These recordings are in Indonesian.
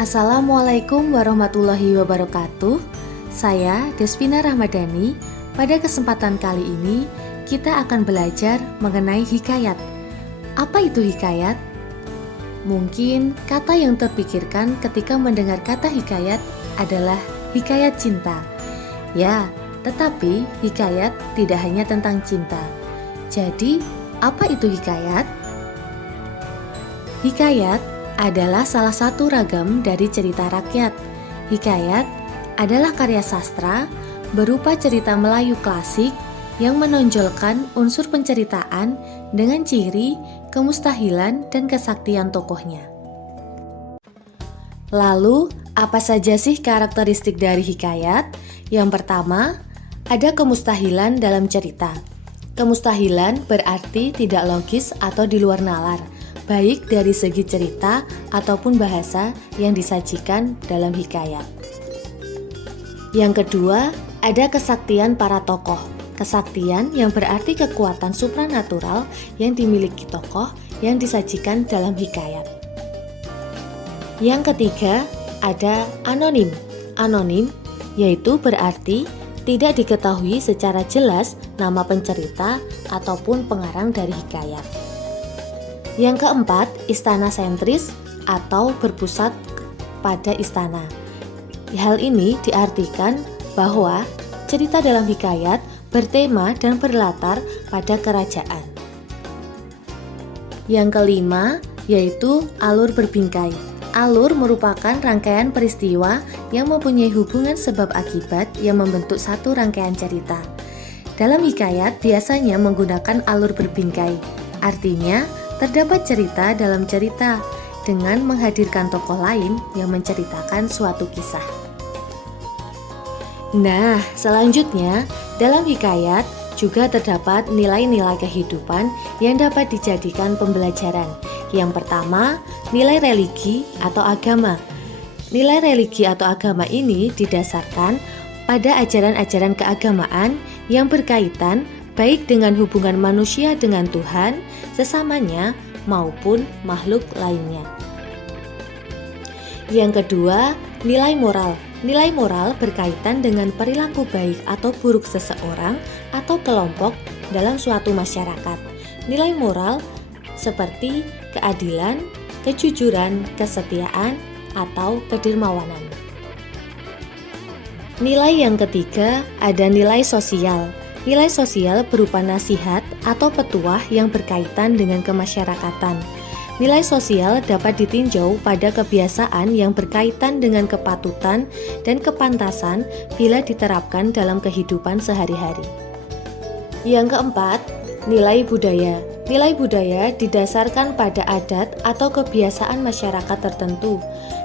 Assalamualaikum warahmatullahi wabarakatuh. Saya Desvina Rahmadani. Pada kesempatan kali ini kita akan belajar mengenai hikayat. Apa itu hikayat? Mungkin kata yang terpikirkan ketika mendengar kata hikayat adalah hikayat cinta. Ya, tetapi hikayat tidak hanya tentang cinta. Jadi, apa itu hikayat? Hikayat adalah salah satu ragam dari cerita rakyat. Hikayat adalah karya sastra berupa cerita Melayu klasik yang menonjolkan unsur penceritaan dengan ciri, kemustahilan, dan kesaktian tokohnya. Lalu, apa saja sih karakteristik dari hikayat? Yang pertama, ada kemustahilan dalam cerita. Kemustahilan berarti tidak logis atau di luar nalar, baik dari segi cerita ataupun bahasa yang disajikan dalam hikayat. Yang kedua, ada kesaktian para tokoh. Kesaktian yang berarti kekuatan supranatural yang dimiliki tokoh yang disajikan dalam hikayat. Yang ketiga, ada anonim. Anonim yaitu berarti tidak diketahui secara jelas nama pencerita ataupun pengarang dari hikayat. Yang keempat, istana sentris atau berpusat pada istana. Hal ini diartikan bahwa cerita dalam hikayat bertema dan berlatar pada kerajaan. Yang kelima, yaitu alur berbingkai. Alur merupakan rangkaian peristiwa yang mempunyai hubungan sebab akibat yang membentuk satu rangkaian cerita. Dalam hikayat biasanya menggunakan alur berbingkai. Artinya, terdapat cerita dalam cerita dengan menghadirkan tokoh lain yang menceritakan suatu kisah. Nah, selanjutnya dalam hikayat juga terdapat nilai-nilai kehidupan yang dapat dijadikan pembelajaran. Yang pertama, nilai religi atau agama. Nilai religi atau agama ini didasarkan pada ajaran-ajaran keagamaan yang berkaitan baik dengan hubungan manusia dengan Tuhan, sesamanya, maupun makhluk lainnya. Yang kedua, nilai moral. Nilai moral berkaitan dengan perilaku baik atau buruk seseorang atau kelompok dalam suatu masyarakat. Nilai moral seperti keadilan, kejujuran, kesetiaan, atau kedermawanan. Nilai yang ketiga, ada nilai sosial. Nilai sosial berupa nasihat atau petuah yang berkaitan dengan kemasyarakatan. Nilai sosial dapat ditinjau pada kebiasaan yang berkaitan dengan kepatutan dan kepantasan bila diterapkan dalam kehidupan sehari-hari. Yang keempat, nilai budaya. Nilai budaya didasarkan pada adat atau kebiasaan masyarakat tertentu.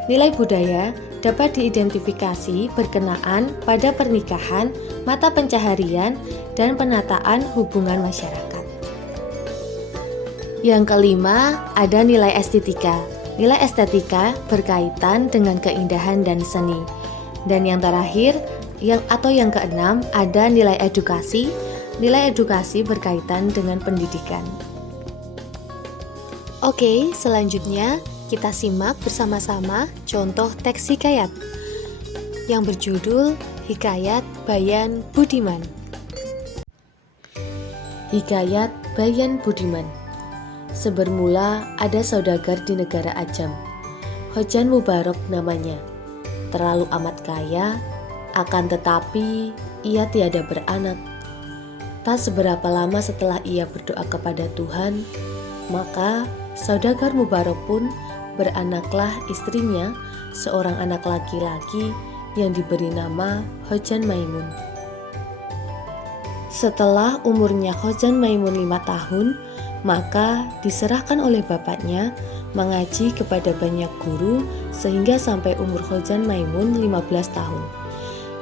Nilai budaya dapat diidentifikasi berkenaan pada pernikahan, mata pencaharian, dan penataan hubungan masyarakat. Yang kelima, ada nilai estetika. Nilai estetika berkaitan dengan keindahan dan seni. Dan yang terakhir, yang keenam, ada nilai edukasi. Nilai edukasi berkaitan dengan pendidikan. Oke, selanjutnya kita simak bersama-sama contoh teks hikayat yang berjudul Hikayat Bayan Budiman. Hikayat Bayan Budiman. Sebermula ada saudagar di negara Ajam. Hojan Mubarok namanya. Terlalu amat kaya, akan tetapi ia tiada beranak. Tak seberapa lama setelah ia berdoa kepada Tuhan, maka saudagar Mubarok pun beranaklah istrinya, seorang anak laki-laki yang diberi nama Hojan Maimun. Setelah umurnya Hojan Maimun 5 tahun, maka diserahkan oleh bapaknya mengaji kepada banyak guru sehingga sampai umur Hojan Maimun 15 tahun.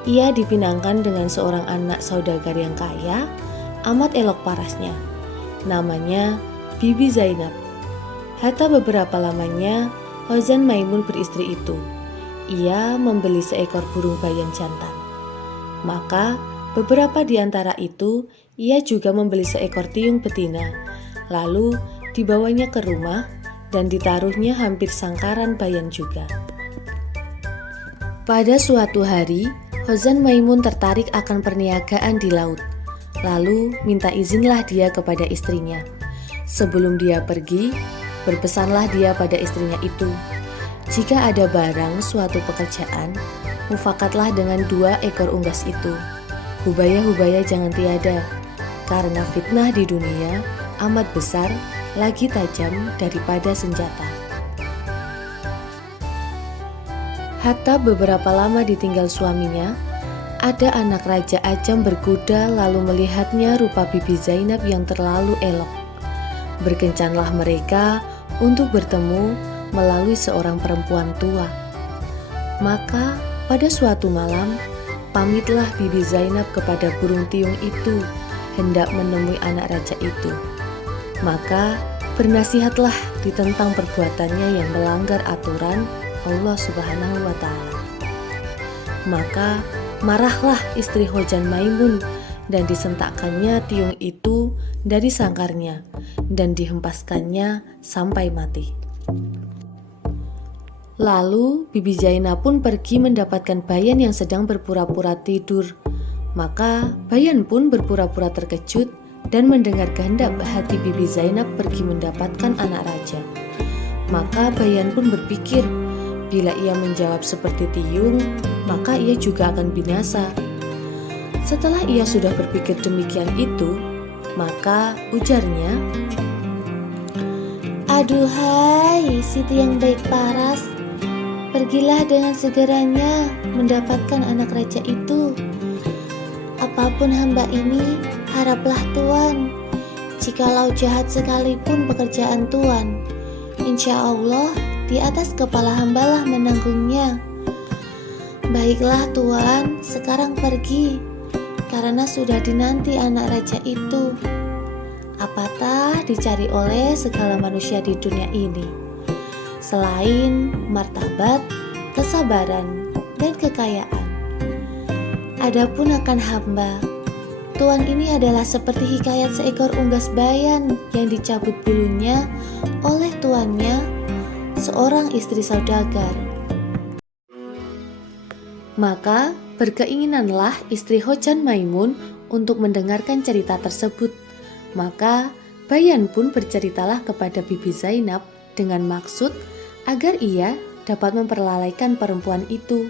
Ia dipinangkan dengan seorang anak saudagar yang kaya, amat elok parasnya. Namanya Bibi Zainab. Hatta beberapa lamanya Hojan Maimun beristri itu. Ia membeli seekor burung bayan jantan. Maka beberapa di antara itu ia juga membeli seekor tiung betina. Lalu dibawanya ke rumah dan ditaruhnya hampir sangkaran bayan juga. Pada suatu hari, Hozan Maimun tertarik akan perniagaan di laut. Lalu minta izinlah dia kepada istrinya. Sebelum dia pergi, berpesanlah dia pada istrinya itu, jika ada barang suatu pekerjaan, mufakatlah dengan 2 ekor unggas itu. Hubaya-hubaya jangan tiada, karena fitnah di dunia amat besar, lagi tajam daripada senjata. Hatta beberapa lama ditinggal suaminya, ada anak Raja Ajam berkuda lalu melihatnya rupa Bibi Zainab yang terlalu elok. Berkencanlah mereka untuk bertemu melalui seorang perempuan tua. Maka pada suatu malam, pamitlah Bibi Zainab kepada burung tiung itu hendak menemui anak raja itu. Maka bernasihatlah ditentang perbuatannya yang melanggar aturan Allah Subhanahu wa Ta'ala. Maka marahlah istri Hozan Maimun dan disentakkannya tiung itu dari sangkarnya dan dihempaskannya sampai mati. Lalu Bibi Zainab pun pergi mendapatkan Bayan yang sedang berpura-pura tidur. Maka Bayan pun berpura-pura terkejut dan mendengar kehendak hati Bibi Zainab pergi mendapatkan anak raja. Maka Bayan pun berpikir, bila ia menjawab seperti tiung, maka ia juga akan binasa. Setelah ia sudah berpikir demikian itu, maka ujarnya, "Aduhai Siti yang baik paras, pergilah dengan segeranya mendapatkan anak raja itu. Apapun hamba ini, haraplah Tuan, jikalau jahat sekalipun pekerjaan Tuan, insya Allah di atas kepala hambalah menanggungnya. Baiklah Tuan, sekarang pergi, karena sudah dinanti anak raja itu. Apatah dicari oleh segala manusia di dunia ini, selain martabat, kesabaran, dan kekayaan. Adapun akan hamba, Tuan ini adalah seperti hikayat seekor unggas bayan yang dicabut bulunya oleh tuannya, seorang istri saudagar." Maka berkeinginanlah istri Hozan Maimun untuk mendengarkan cerita tersebut. Maka Bayan pun berceritalah kepada Bibi Zainab dengan maksud agar ia dapat memperlalaikan perempuan itu.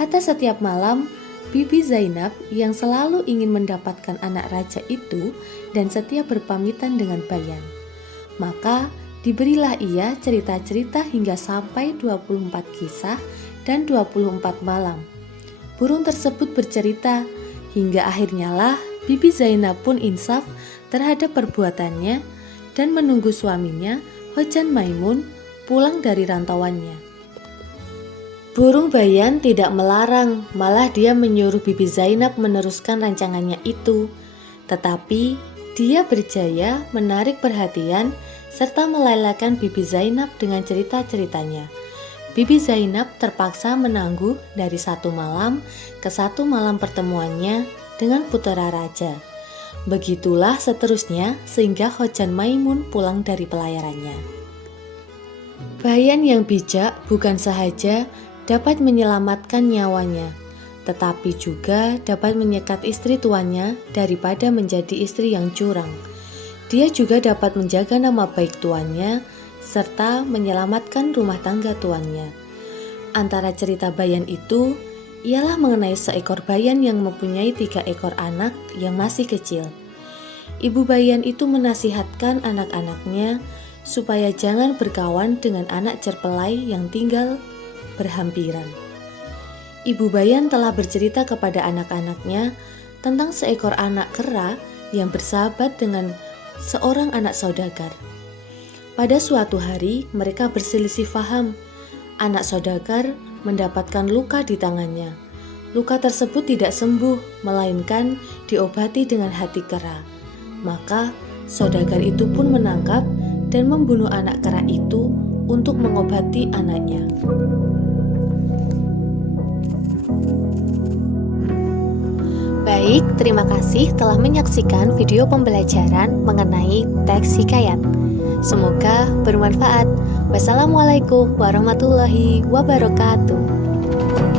Hatta setiap malam Bibi Zainab yang selalu ingin mendapatkan anak raja itu dan setiap berpamitan dengan Bayan. Maka diberilah ia cerita-cerita hingga sampai 24 kisah dan 24 malam. Burung tersebut bercerita hingga akhirnya lah Bibi Zainab pun insaf terhadap perbuatannya dan menunggu suaminya Hozan Maimun pulang dari rantauannya. Burung Bayan tidak melarang, malah dia menyuruh Bibi Zainab meneruskan rancangannya itu. Tetapi dia berjaya menarik perhatian serta melelahkan Bibi Zainab dengan cerita-ceritanya. Bibi Zainab terpaksa menangguh dari satu malam ke satu malam pertemuannya dengan putera raja. Begitulah seterusnya sehingga Hozan Maimun pulang dari pelayarannya. Bayan yang bijak bukan sahaja dapat menyelamatkan nyawanya, tetapi juga dapat menyekat istri tuannya daripada menjadi istri yang curang. Dia juga dapat menjaga nama baik tuannya serta menyelamatkan rumah tangga tuannya. Antara cerita Bayan itu ialah mengenai seekor Bayan yang mempunyai 3 ekor anak yang masih kecil. Ibu Bayan itu menasihatkan anak-anaknya supaya jangan berkawan dengan anak cerpelai yang tinggal berhampiran. Ibu Bayan telah bercerita kepada anak-anaknya tentang seekor anak kera yang bersahabat dengan seorang anak saudagar. Pada suatu hari mereka berselisih faham. Anak saudagar mendapatkan luka di tangannya. Luka tersebut tidak sembuh, melainkan diobati dengan hati kera. Maka saudagar itu pun menangkap dan membunuh anak kera itu untuk mengobati anaknya. Baik, terima kasih telah menyaksikan video pembelajaran mengenai teks hikayat. Semoga bermanfaat. Wassalamualaikum warahmatullahi wabarakatuh.